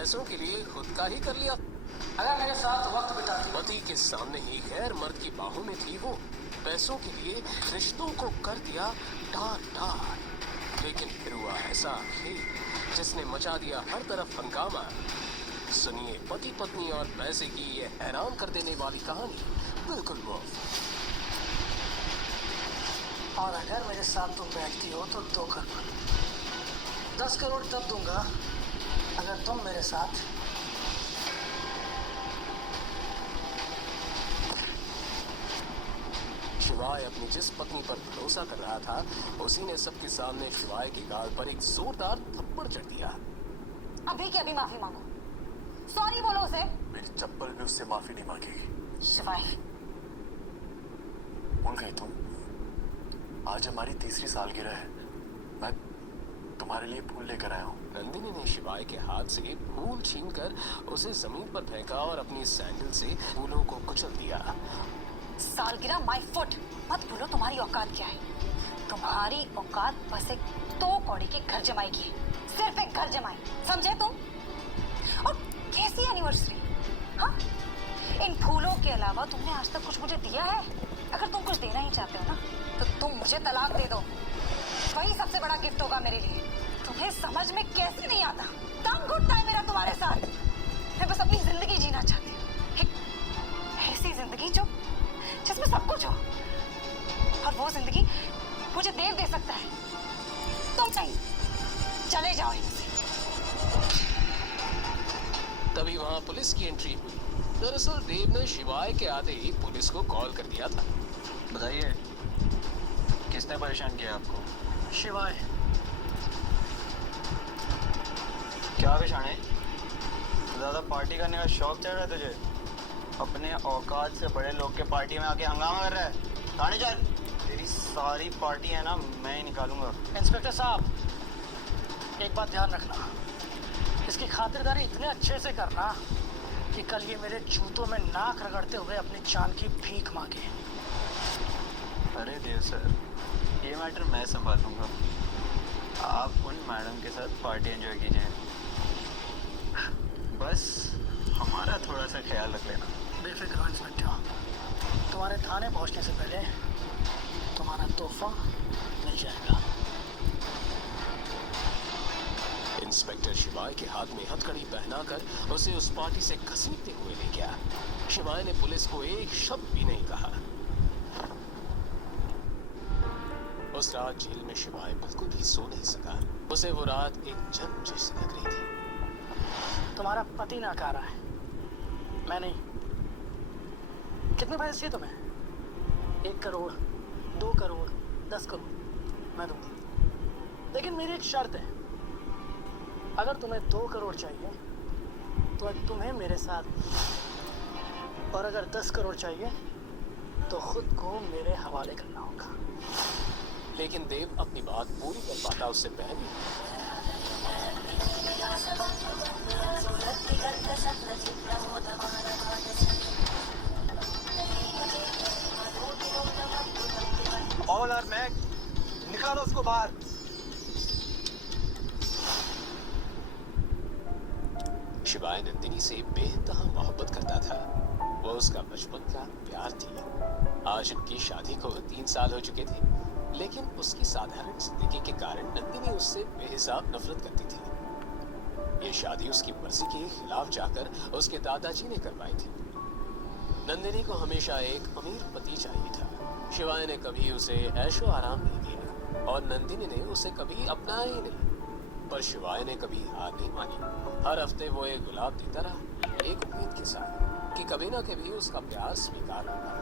पैसों के लिए खुद का ही कर लिया। अगर मेरे साथ वक्त बिताती पति के सामने ही गैर मर्द की बाहों में थी वो। पैसों के लिए रिश्तों को कर दिया टार टार। लेकिन फिर हुआ ऐसा खेल जिसने मचा दिया हर तरफ हंगामा। सुनिए पति पत्नी और पैसे की ये हैरान कर देने वाली कहानी। बिल्कुल वो। और अगर मेरे साथ तुम बैठती हो तो 2 करोड़ 10 करोड़ तब दूंगा अगर तुम मेरे साथ शिवाय अपनी जिस पत्नी पर भरोसा कर रहा था उसी ने सबके सामने शिवाय की गाल पर एक जोरदार थप्पड़ जड़ दिया। अभी के अभी माफी मांगो, सॉरी बोलो उसे। मेरी चप्पल भी उससे माफी नहीं मांगेगी। शिवाय भूल गई तुम? आज हमारी 3री सालगिरह है। मैं तुम्हारे लिए फूल लेकर आया हूँ। नंदिनी ने शिवाय के हाथ से फूल छीनकर उसे जमीन पर फेंका और अपनी सैंडल से फूलों को कुचल दिया। सालगिरह माय फुट। मत भूलो तुम्हारी औकात क्या है। तुम्हारी औकात बस एक 2 कौड़ी के घर जमाई की है। सिर्फ एक घर जमाई, समझे तुम? और कैसी एनिवर्सरी? हाँ, इन फूलों के अलावा तुमने आज तक कुछ मुझे दिया है? अगर तुम कुछ देना ही चाहते हो ना तो तुम मुझे तलाक दे दो। वही सबसे बड़ा गिफ्ट होगा मेरे लिए। तुम्हें समझ में कैसे नहीं आता? दम घुटता है मेरा तुम्हारे साथ। मैं बस अपनी जिंदगी जीना चाहती हूँ, एक ऐसी जिंदगी जो जिसमें सब कुछ हो। और वो जिंदगी मुझे देव दे सकता है, तुम नहीं। चले जाओ यहाँ से। तभी वहाँ पुलिस की एंट्री हुई। दरअसल देव ने शिवाय के आते ही पुलिस को कॉल कर दिया था। बताइए, किसने परेशान किया आपको? शिवाय। क्या बिशाने, ज़्यादा पार्टी करने का शौक चढ़ रहा है तुझे? अपने औकात से बड़े लोग के पार्टी में आके हंगामा कर रहा है। थाने चल, तेरी सारी पार्टी है ना मैं ही निकालूंगा। इंस्पेक्टर साहब, एक बात ध्यान रखना, इसकी खातिरदारी इतने अच्छे से करना कि कल ये मेरे जूतों में नाक रगड़ते हुए अपनी जान की भीख मांगे। अरे देव सर, ये मैटर मैं संभालूंगा। आप उन मैडम के साथ पार्टी एंजॉय कीजिए, बस हमारा थोड़ा सा ख्याल रख लेना। बेफिक्र हो इंस्पेक्टर, तुम्हारे थाने पहुंचने से पहले तुम्हारा तोहफा मिल जाएगा। इंस्पेक्टर शिवाय के हाथ में हथकड़ी पहनाकर उसे उस पार्टी से घसीटते हुए ले गया। शिवाय ने पुलिस को एक शब्द भी नहीं कहा। उस रात जेल में शिवाय बिल्कुल भी सो नहीं सका। उसे वो रात एक जन्म जैसी लग रही थी। तुम्हारा पति नाकारा है, मैं नहीं। कितने पैसे चाहिए तुम्हें? 1 करोड़, 2 करोड़, 10 करोड़ मैं दूंगा। लेकिन मेरी एक शर्त है, अगर तुम्हें 2 करोड़ चाहिए तो तुम्हें मेरे साथ, और अगर 10 करोड़ चाहिए तो खुद को मेरे हवाले करना होगा। लेकिन देव अपनी बात पूरी कर पाता उससे पहले ऑल आर मैक, निकालो उसको बाहर। शिवाय नंदिनी से बेइंतहा मोहब्बत करता था। वो उसका बचपन का प्यार थी। आज उनकी शादी को 3 साल हो चुके थे, लेकिन उसकी साधारण जिंदगी के कारण नंदिनी उससे बेहिसाब नफरत करती थी। ये शादी उसकी मर्जी के खिलाफ जाकर उसके दादाजी ने करवाई थी। नंदिनी को हमेशा एक अमीर पति चाहिए था। शिवाय ने कभी उसे ऐशो आराम नहीं दिया और नंदिनी ने उसे कभी अपनाया ही नहीं। पर शिवाय ने कभी हार नहीं मानी। हर हफ्ते वो एक गुलाब देता रहा, एक उम्मीद के साथ कि कभी ना कभी उसका प्यार स्वीकार होगा।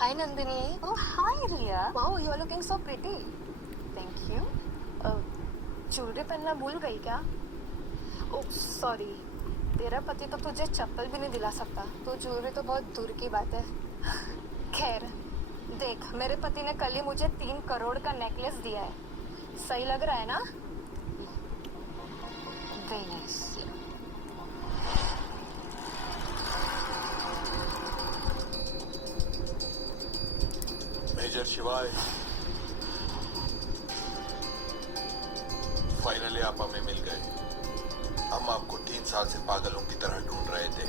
Hi Nandini. Oh, hi Riya. Wow, you are looking so pretty. Thank you. Jewellery पहनना भूल गई क्या? ओह सॉरी, तेरा पति तो तुझे चप्पल भी नहीं दिला सकता, तो ज्वेलरी तो बहुत दूर की बात है। खैर देख, मेरे पति ने कल ही मुझे 3 करोड़ का नेकलेस दिया है। सही लग रहा है ना? Very nice. शिवाय फाइनली आप हमें मिल गए। हम आपको 3 साल से पागलों की तरह ढूंढ रहे थे।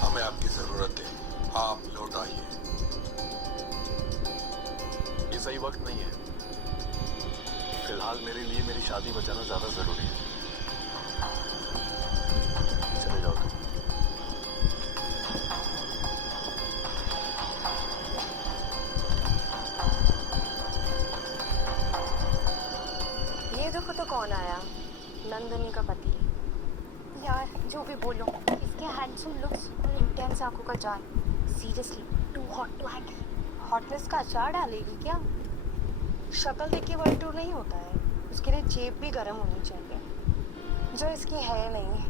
हमें आपकी जरूरत है, आप लौट आइए। ये सही वक्त नहीं है। फिलहाल मेरे लिए मेरी शादी बचाना ज्यादा जरूरी है। चले जाओ। ये देखो तो कौन आया, नंदिनी का पति। यार जो भी बोलो, इसके हैंडसम लुक्स और इंटेंस आंखों का जान, seriously too hot to handle. Hotness का अचार डालेगी क्या? शक्ल देख के वर्ल्ड टूर नहीं होता है, उसके लिए जेब भी गर्म होनी चाहिए, जो इसकी है नहीं।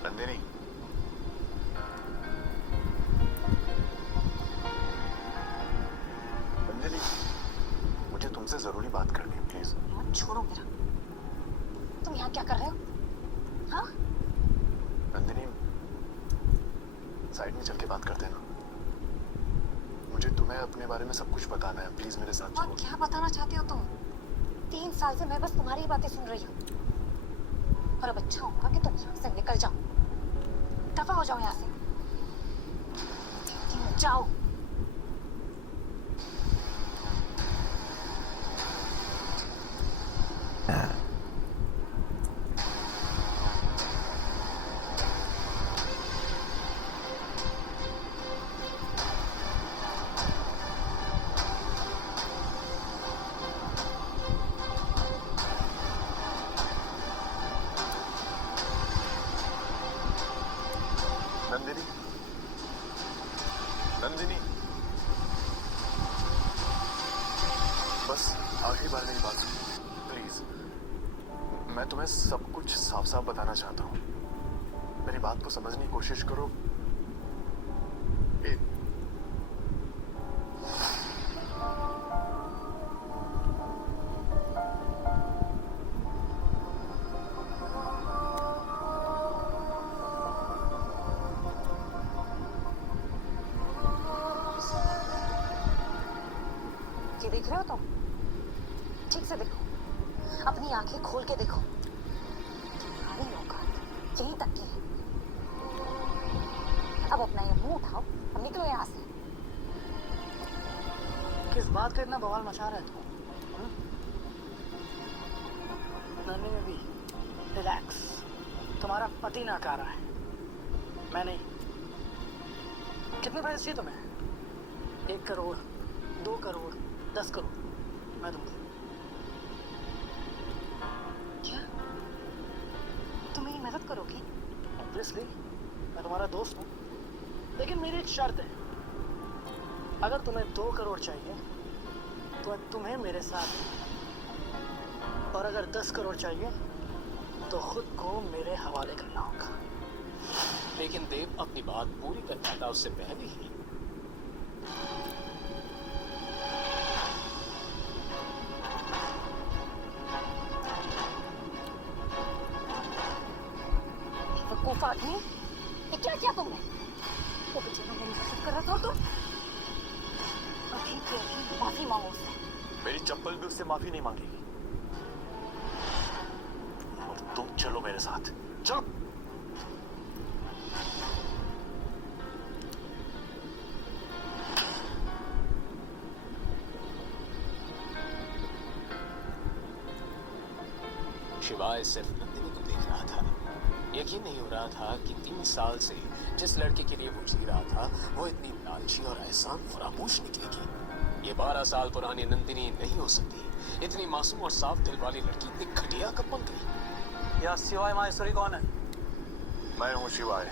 नंदिनी, नंदिनी, मुझे तुमसे जरूरी बात करनी है, प्लीज। यार छोड़ो मेरा। तुम यहाँ क्या कर रहे हो? हाँ? नंदिनी, साइड में चल के बात करते हैं ना। मुझे तुम्हें अपने बारे में सब कुछ बताना है, प्लीज मेरे साथ और चलो। क्या बताना चाहते हो तुम? 3 साल से मैं बस तुम्हारी ही बातें सुन रही हूँ। और अब अच्छा होगा कि तुम यहाँ से निकल जाओ। दफा हो जाओ यहाँ से। जाओ। नंदिनी, नंदिनी, बस आखिरी बार मेरी बात सुनो, प्लीज। मैं तुम्हें सब कुछ साफ साफ बताना चाहता हूँ। मेरी बात को समझने की कोशिश करो। ये देख रहे हो तुम? ठीक से देखो, अपनी आंखें खोल के देखो। तुम्हारी औकात यहीं तक की है। अब अपना ये मुंह उठाओ, अब निकलो यहाँ से। किस बात का इतना बवाल मचा रहा है तू? नन्ही में भी रिलैक्स। तुम्हारा पति नाकारा है, मैं नहीं। कितने पैसे चाहिए तुम्हें? 1 करोड़, 2 करोड़, 10 करोड़, मैं दूंगा। क्या तुम मेरी मदद करोगे? ऑब्वियसली, मैं तुम्हारा दोस्त हूँ, लेकिन मेरी एक शर्त है। अगर तुम्हें 2 करोड़ चाहिए तो तुम्हें मेरे साथ, और अगर 10 करोड़ चाहिए तो खुद को मेरे हवाले करना होगा। लेकिन देव अपनी बात पूरी कर पाता उससे पहले ही बेवकूफ आदमी, ये क्या किया तुमने? वो बेचारा मेरी मदद कर रहा था और तुम अभी के अभी माफी मांगो उससे। मेरी चप्पल भी उससे माफी नहीं मांगेगी। और तुम चलो मेरे साथ। चलो। शिवाय सिर्फ नंदिनी को देख रहा था। यकीन नहीं हो रहा था कि 3 साल से जिस लड़के के लिए वो जी रहा था वो इतनी लालची और एहसान फरामोश निकलेगी। ये 12 साल पुरानी नंदिनी नहीं हो सकती। इतनी मासूम और साफ दिल वाली लड़की इतनी घटिया कब बन गई? या शिवाय माहेश्वरी कौन है? मैं हूँ शिवाय।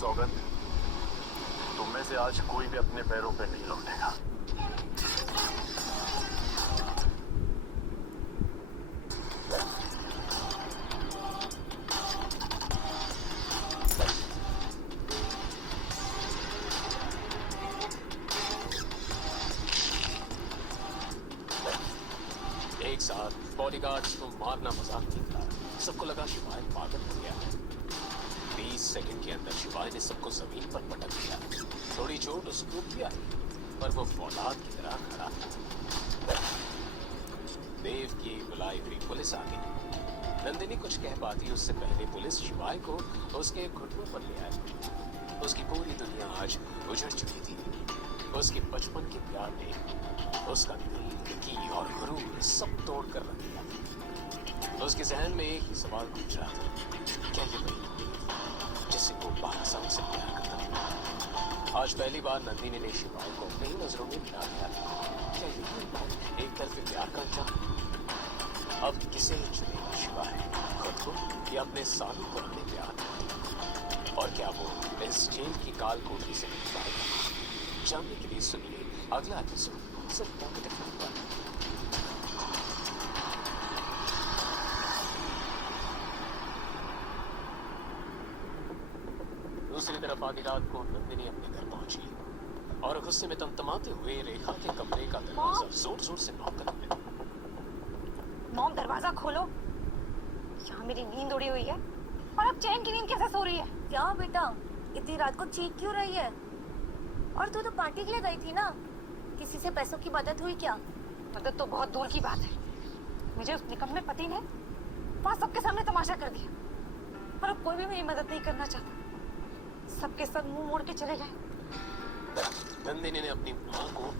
सौगंध, तुम में से आज कोई भी अपने पैरों पे नहीं लौटेगा। एक साथ बॉडीगार्ड्स को मारना मजाक नहीं था। सबको लगा शिवाय पागल हो गया है। 20 सेकंड के अंदर शिवाय ने सबको जमीन पर पटक दिया। थोड़ी चोट उसको भी आई, पर वो फौलाद की तरह खड़ा था। देव की बुलाई हुई पुलिस आ गई। नंदिनी कुछ कह पाती उससे पहले पुलिस शिवाय को उसके घुटनों पर ले आई। उसकी पूरी दुनिया आज उजड़ चुकी थी। उसके बचपन के प्यार ने उसका दिल, की और गुरूर सब तोड़ कर रख दिया। उसके जहन में एक ही सवाल पूछ रहा था, क्या ये वही नंदिनी जिसे वो 12 साल से प्यार करता था? आज पहली बार नंदिनी ने शिवाय को अपनी नजरों में मिला दिया था। क्या ये एक तरफे प्यार का अंजाम? अब किसे चुनेगा शिवाय, खुद को या अपने सालों पुराने प्यार? और क्या वो इस जेल की काल कोठरी से निकल पाएगा? जानने के लिए सुनिए अगला एपिसोड सिर्फ पॉकेट पर। दूसरी तरफ आधी रात को नंदिनी अपने घर पहुंची और गुस्से में तमतमाते हुए रेखा के कमरे का दरवाजा जोर जोर से नॉक करने लगी। मॉम दरवाजा खोलो, यहाँ मेरी नींद उड़ी हुई है और अब चैन की नींद कैसे सो रही है? क्या बेटा, इतनी रात को चीख क्यों रही है? और तू तो पार्टी के लिए गई थी ना, किसी से पैसों की मदद हुई क्या? मदद तो बहुत दूर की बात है। मुझे उस निकम्मे पति ने वहाँ सबके सामने तमाशा कर दिया, पर अब कोई भी मेरी मदद नहीं करना चाहता। सबके सब मुंह मोड़ के चले गए। नंदिनी ने अपनी माँ को